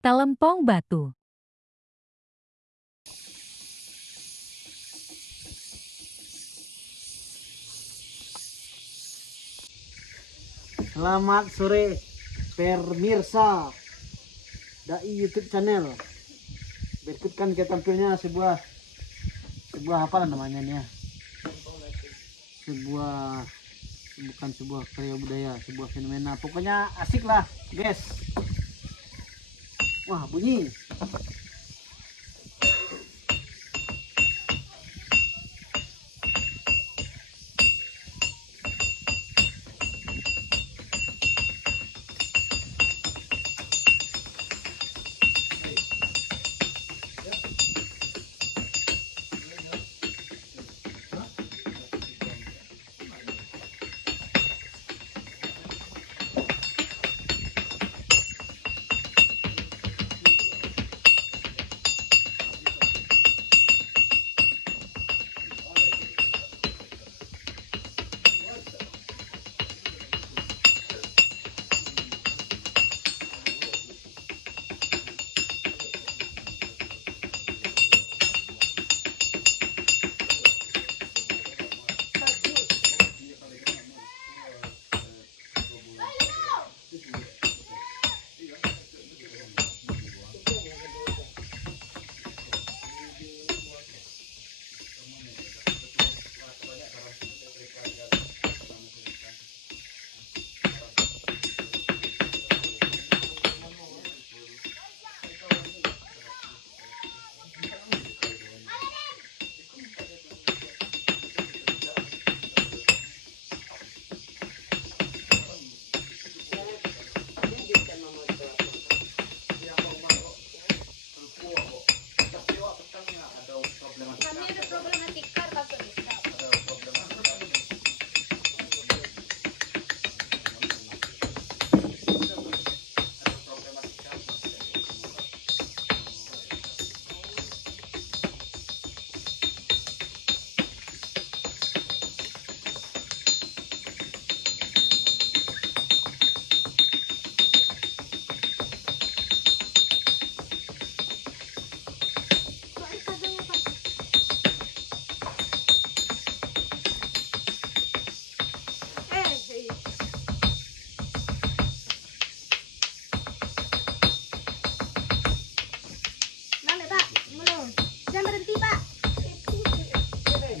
Talempong batu. Selamat sore pemirsa dari YouTube channel. Berikut kan kita tampilnya sebuah apa namanya nih ya? Bukan sebuah karya budaya, sebuah fenomena. Pokoknya asik lah, guys. Wah, bunyi.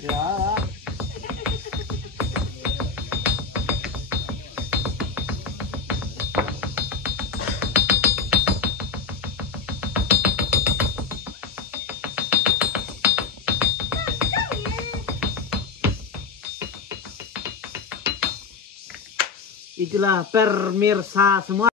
Ya. Itulah pemirsa semua.